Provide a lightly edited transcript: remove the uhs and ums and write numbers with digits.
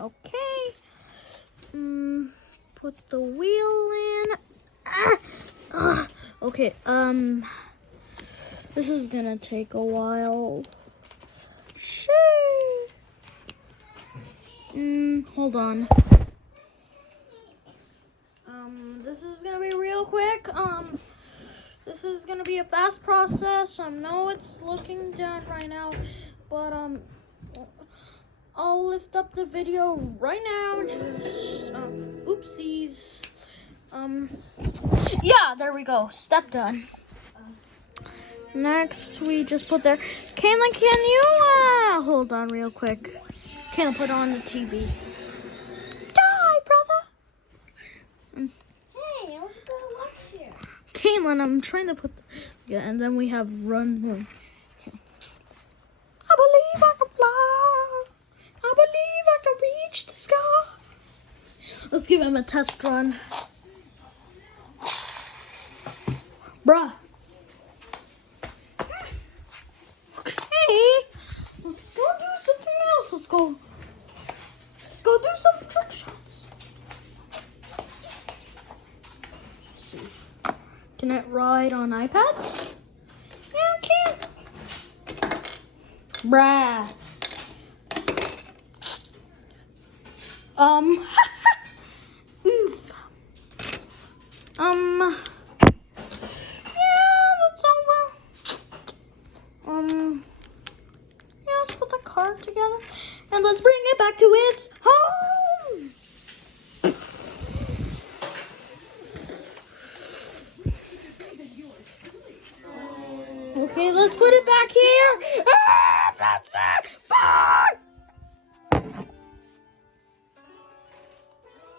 Okay. Put the wheel in. Okay, this is gonna take a while. Shit. Hold on. This is gonna be real quick. This is gonna be a fast process. I know it's looking down right now, but I'll lift up the video right now. Just oopsies. Yeah, there we go. Step done. Next, we just put there. Caitlin, can you hold on real quick? Caitlin, put on the TV. Die, brother. Hey, let's go watch here. Caitlin, I'm trying to put. Yeah, and then we have run. Okay. I believe I can fly. I believe I can reach the sky. Let's give him a test run. Bruh. Okay. Let's go do something else. Let's go do some trick shots. Let's see. Can it ride on iPads? Yeah, I can. Bruh. Oof. Yeah, that's over. Yeah, let's put the car together and let's bring it back to its home. Okay, let's put it back here. That's it. Bye.